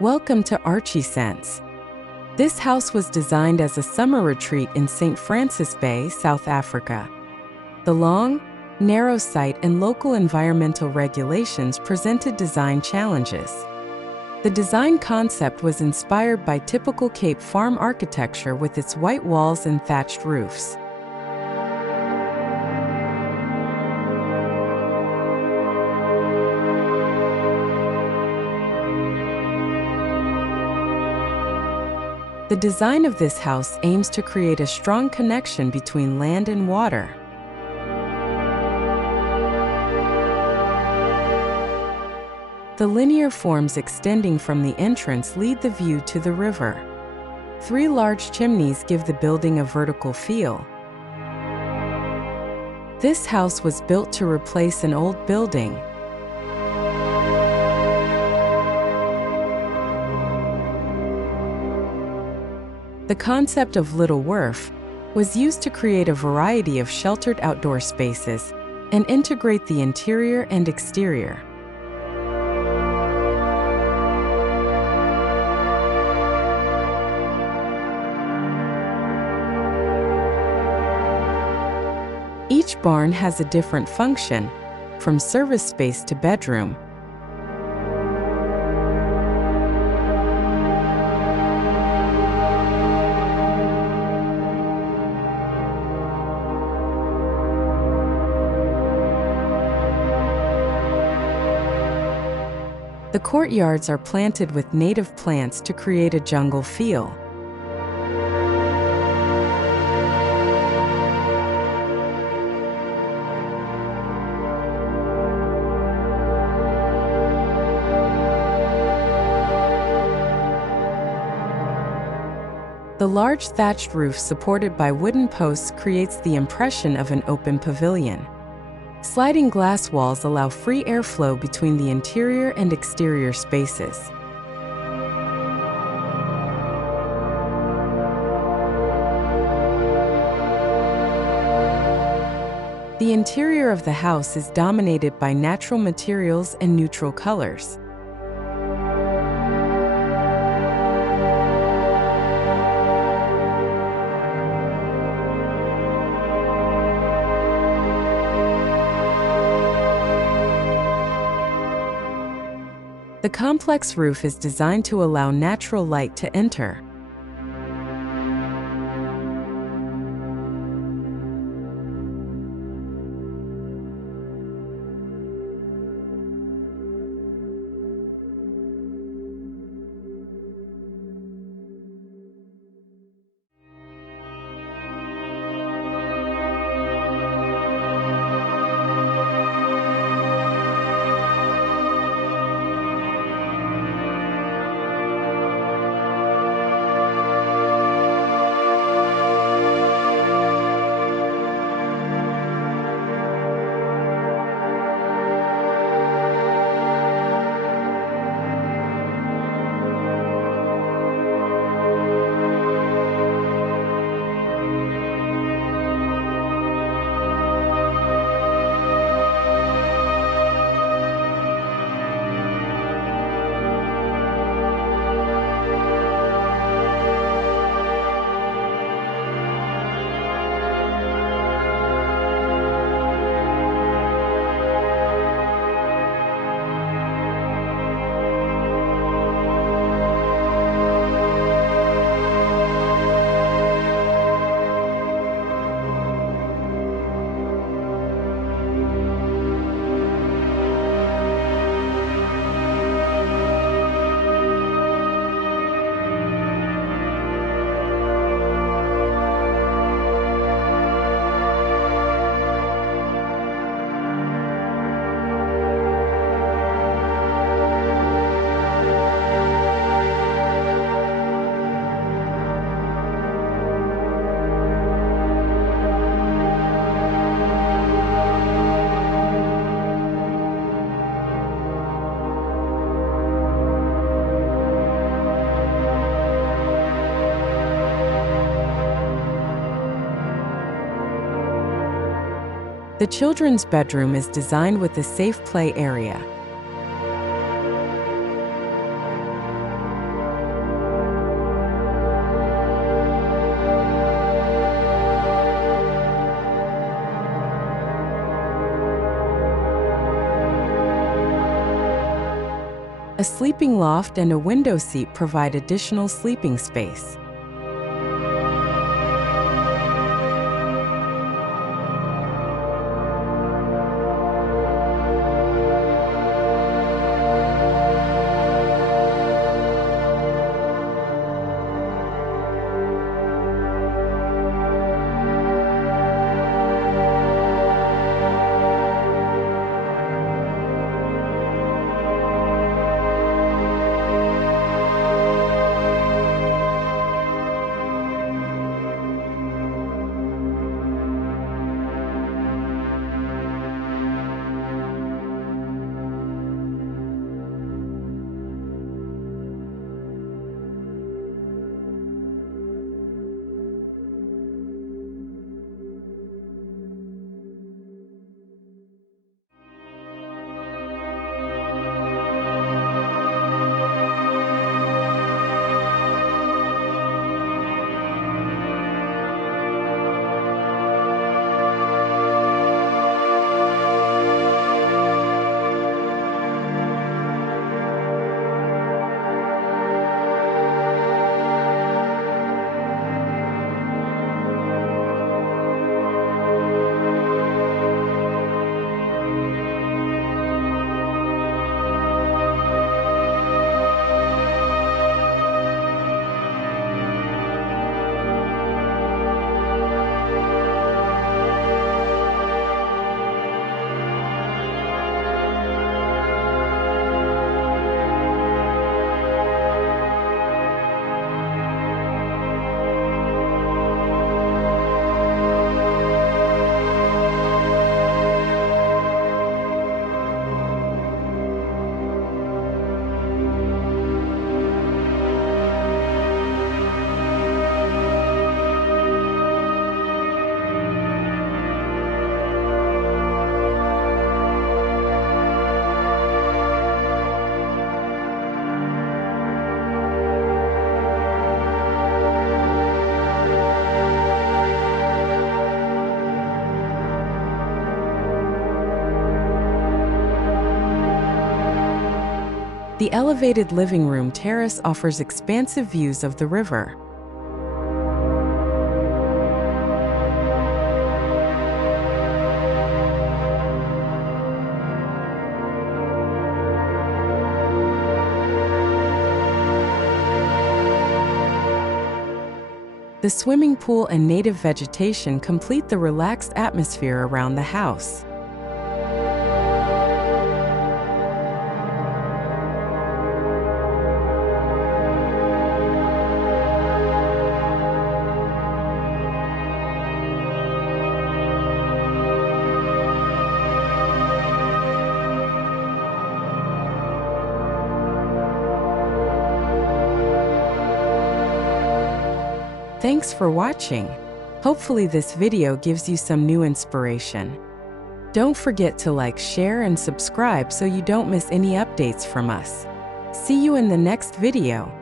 Welcome to Archiesense. This house was designed as a summer retreat in St. Francis Bay, South Africa. The long, narrow site and local environmental regulations presented design challenges. The design concept was inspired by typical Cape Farm architecture with its white walls and thatched roofs. The design of this house aims to create a strong connection between land and water. The linear forms extending from the entrance lead the view to the river. 3 large chimneys give the building a vertical feel. This house was built to replace an old building. The concept of little werf was used to create a variety of sheltered outdoor spaces and integrate the interior and exterior. Each barn has a different function, from service space to bedroom. The courtyards are planted with native plants to create a jungle feel. The large thatched roof supported by wooden posts creates the impression of an open pavilion. Sliding glass walls allow free airflow between the interior and exterior spaces. The interior of the house is dominated by natural materials and neutral colors. The complex roof is designed to allow natural light to enter. The children's bedroom is designed with a safe play area. A sleeping loft and a window seat provide additional sleeping space. The elevated living room terrace offers expansive views of the river. The swimming pool and native vegetation complete the relaxed atmosphere around the house. Thanks for watching. Hopefully this video gives you some new inspiration. Don't forget to like, share, and subscribe so you don't miss any updates from us. See you in the next video.